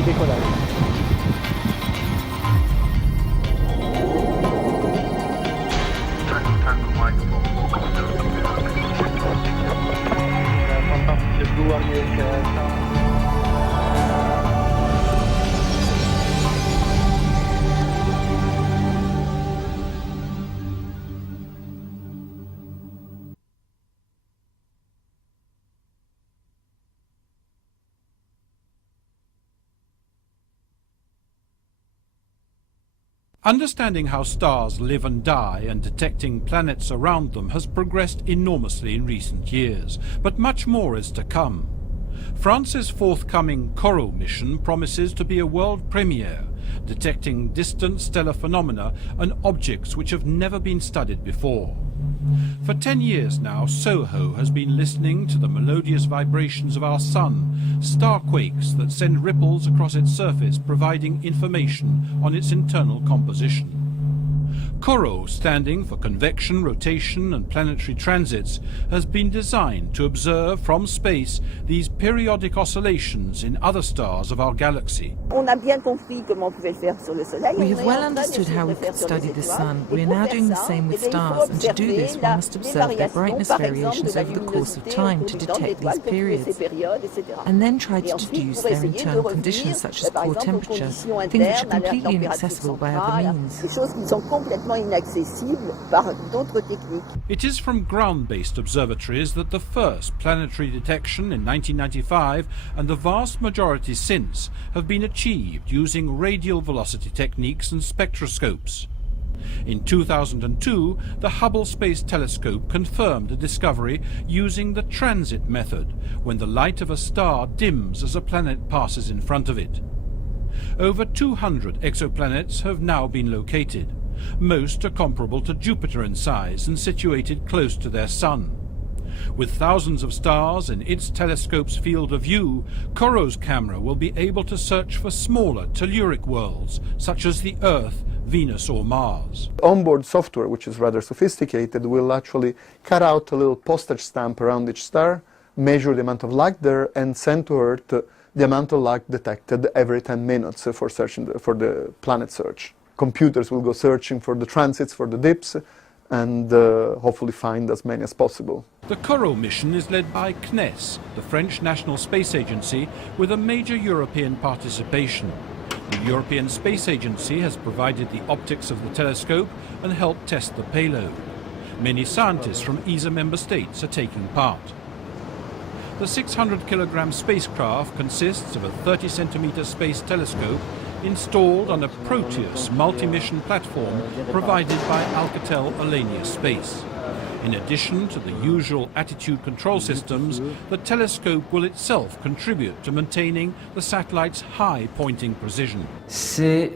et décollage. Fantastische Blue Amerika. Understanding how stars live and die and detecting planets around them has progressed enormously in recent years, but much more is to come. France's forthcoming Corot mission promises to be a world premiere, detecting distant stellar phenomena and objects which have never been studied before. For 10 years now, SOHO has been listening to the melodious vibrations of our sun, starquakes that send ripples across its surface, providing information on its internal composition. Corot, standing for convection, rotation and planetary transits, has been designed to observe from space these periodic oscillations in other stars of our galaxy. We have well understood how we could study the sun. We are now doing the same with stars, and to do this one must observe their brightness variations over the course of time to detect these periods, and then try to deduce their internal conditions such as poor temperature, things which are completely inaccessible by other means. It is from ground-based observatories that the first planetary detection in 1995 and the vast majority since have been achieved using radial velocity techniques and spectroscopes. In 2002, the Hubble Space Telescope confirmed a discovery using the transit method, when the light of a star dims as a planet passes in front of it. Over 200 exoplanets have now been located. Most are comparable to Jupiter in size and situated close to their sun. With thousands of stars in its telescope's field of view, Corot's camera will be able to search for smaller telluric worlds, such as the Earth, Venus or Mars. Onboard software, which is rather sophisticated, will actually cut out a little postage stamp around each star, measure the amount of light there, and send to Earth the amount of light detected every 10 minutes for the planet search. Computers will go searching for the transits, for the dips, and hopefully find as many as possible. The Corot mission is led by CNES, the French National Space Agency, with a major European participation. The European Space Agency has provided the optics of the telescope and helped test the payload. Many scientists from ESA member states are taking part. The 600-kilogram spacecraft consists of a 30-centimeter space telescope installed on a Proteus multi-mission platform provided by Alcatel Alenia Space. In addition to the usual attitude control systems, the telescope will itself contribute to maintaining the satellite's high pointing precision. C'est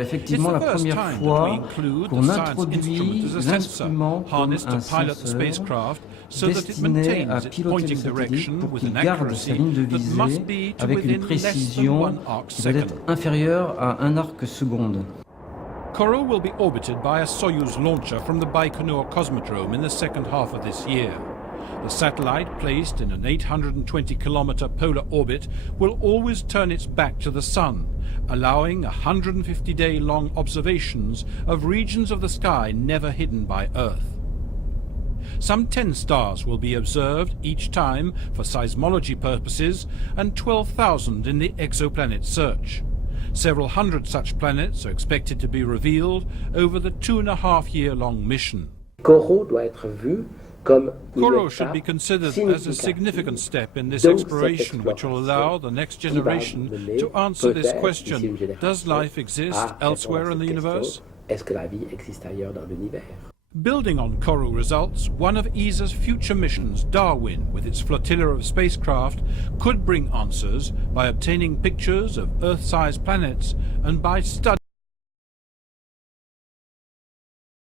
effectivement la première fois qu'on introduit l'instrument harnessed to pilot the spacecraft so that it maintains its pointing direction with an accuracy that must be to within less than 1 arc second. Inférieur à 1 arc seconde. Corot will be orbited by a Soyuz launcher from the Baikonur Cosmodrome in the second half of this year. The satellite, placed in an 820-kilometer polar orbit, will always turn its back to the Sun, allowing 150-day-long observations of regions of the sky never hidden by Earth. Some 10 stars will be observed each time for seismology purposes, and 12,000 in the exoplanet search. Several hundred such planets are expected to be revealed over the 2.5-year-long mission. Corot should be considered as a significant step in this exploration, which will allow the next generation to answer this question: does life exist elsewhere in the universe? Building on Corot results, one of ESA's future missions, Darwin, with its flotilla of spacecraft, could bring answers by obtaining pictures of Earth-sized planets and by studying